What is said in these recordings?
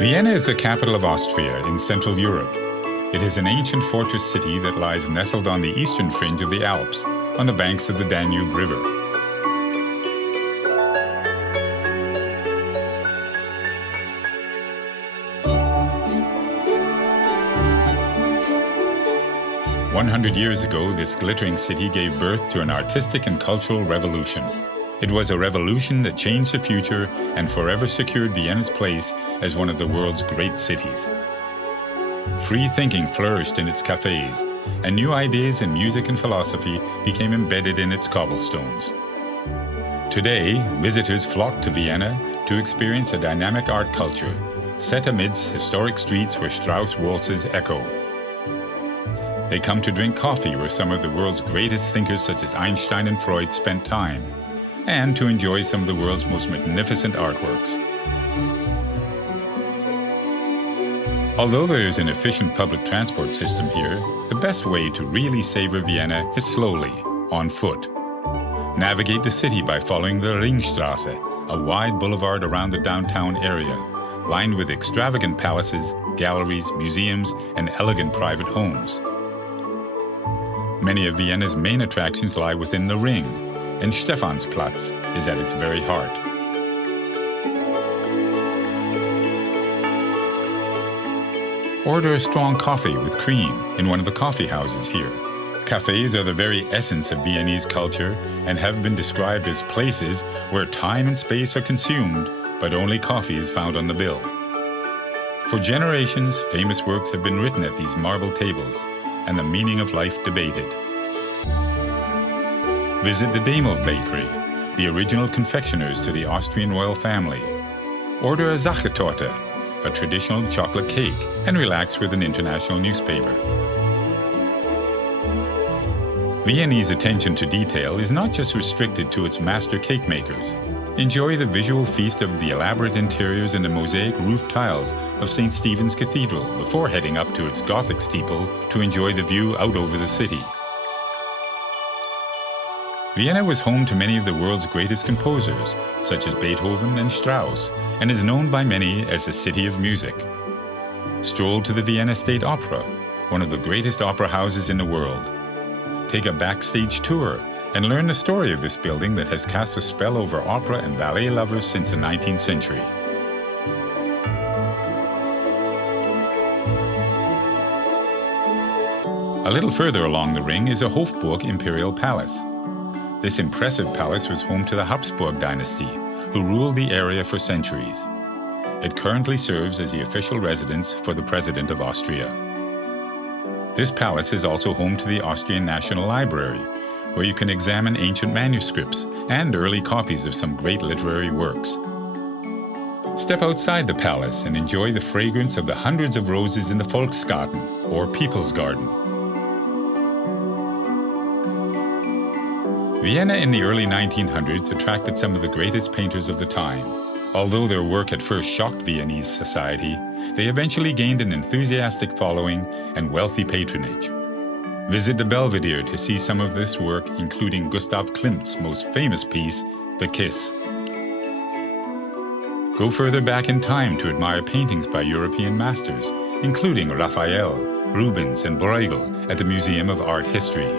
Vienna is the capital of Austria in Central Europe. It is an ancient fortress city that lies nestled on the eastern fringe of the Alps, on the banks of the Danube River. "100 years ago, this glittering city gave birth to an artistic and cultural revolution. It was a revolution that changed the future and forever secured Vienna's place as one of the world's great cities. Free thinking flourished in its cafes, and new ideas in music and philosophy became embedded in its cobblestones. Today, visitors flock to Vienna to experience a dynamic art culture, set amidst historic streets where Strauss waltzes echo. They come to drink coffee where some of the world's greatest thinkers such as Einstein and Freud spent time, and to enjoy some of the world's most magnificent artworks. Although there is an efficient public transport system here, the best way to really savor Vienna is slowly, on foot. Navigate the city by following the Ringstraße, a wide boulevard around the downtown area, lined with extravagant palaces, galleries, museums, and elegant private homes. Many of Vienna's main attractions lie within the Ring, and Stephansplatz is at its very heart. Order a strong coffee with cream in one of the coffee houses here. Cafes are the very essence of Viennese culture and have been described as places where time and space are consumed, but only coffee is found on the bill. For generations, famous works have been written at these marble tables, and the meaning of life debated. Visit the Demel Bakery, the original confectioners to the Austrian royal family. Order a Sachertorte, a traditional chocolate cake, and relax with an international newspaper. Viennese attention to detail is not just restricted to its master cake makers. Enjoy the visual feast of the elaborate interiors and the mosaic roof tiles of St. Stephen's Cathedral before heading up to its Gothic steeple to enjoy the view out over the city. Vienna was home to many of the world's greatest composers, such as Beethoven and Strauss, and is known by many as the City of Music. Stroll to the Vienna State Opera, one of the greatest opera houses in the world. Take a backstage tour and learn the story of this building that has cast a spell over opera and ballet lovers since the 19th century. A little further along the Ring is a Hofburg Imperial Palace. This impressive palace was home to the Habsburg dynasty, who ruled the area for centuries. It currently serves as the official residence for the President of Austria. This palace is also home to the Austrian National Library, where you can examine ancient manuscripts and early copies of some great literary works. Step outside the palace and enjoy the fragrance of the hundreds of roses in the Volksgarten, or People's Garden. Vienna in the early 1900s attracted some of the greatest painters of the time. Although their work at first shocked Viennese society, they eventually gained an enthusiastic following and wealthy patronage. Visit the Belvedere to see some of this work, including Gustav Klimt's most famous piece, The Kiss. Go further back in time to admire paintings by European masters, including Raphael, Rubens, and Bruegel at the Museum of Art History.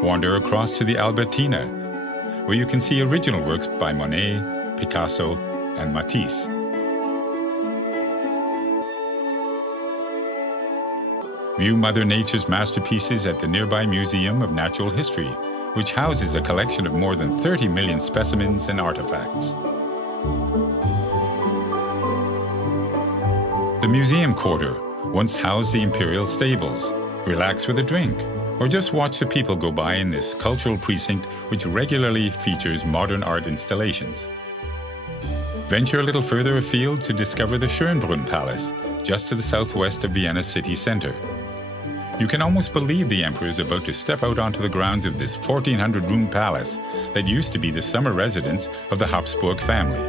Wander across to the Albertina, where you can see original works by Monet, Picasso, and Matisse. View Mother Nature's masterpieces at the nearby Museum of Natural History, which houses a collection of more than 30 million specimens and artifacts. The museum quarter once housed the imperial stables. Relax with a drink, or just watch the people go by in this cultural precinct which regularly features modern art installations. Venture a little further afield to discover the Schönbrunn Palace, just to the southwest of Vienna's city center. You can almost believe the emperor is about to step out onto the grounds of this 1,400-room palace that used to be the summer residence of the Habsburg family.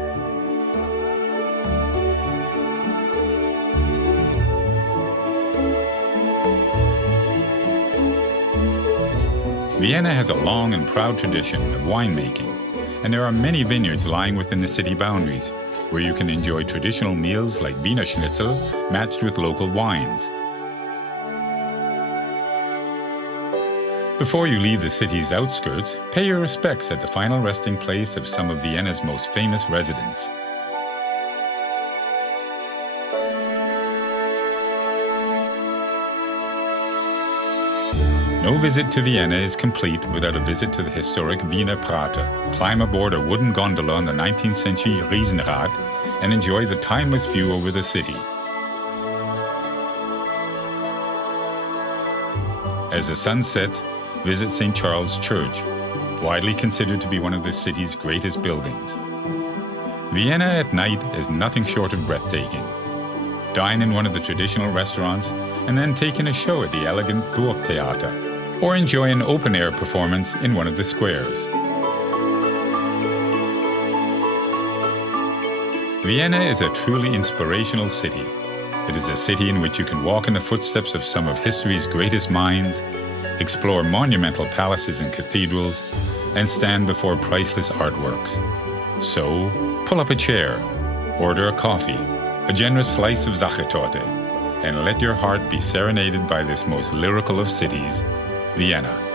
Vienna has a long and proud tradition of winemaking, and there are many vineyards lying within the city boundaries, where you can enjoy traditional meals like Wiener Schnitzel matched with local wines. Before you leave the city's outskirts, pay your respects at the final resting place of some of Vienna's most famous residents. No visit to Vienna is complete without a visit to the historic Wiener Prater. Climb aboard a wooden gondola on the 19th century Riesenrad and enjoy the timeless view over the city. As the sun sets, visit St. Charles Church, widely considered to be one of the city's greatest buildings. Vienna at night is nothing short of breathtaking. Dine in one of the traditional restaurants and then take in a show at the elegant Burgtheater, or enjoy an open-air performance in one of the squares. Vienna is a truly inspirational city. It is a city in which you can walk in the footsteps of some of history's greatest minds, explore monumental palaces and cathedrals, and stand before priceless artworks. So, pull up a chair, order a coffee, a generous slice of Sachertorte, and let your heart be serenaded by this most lyrical of cities, Vienna.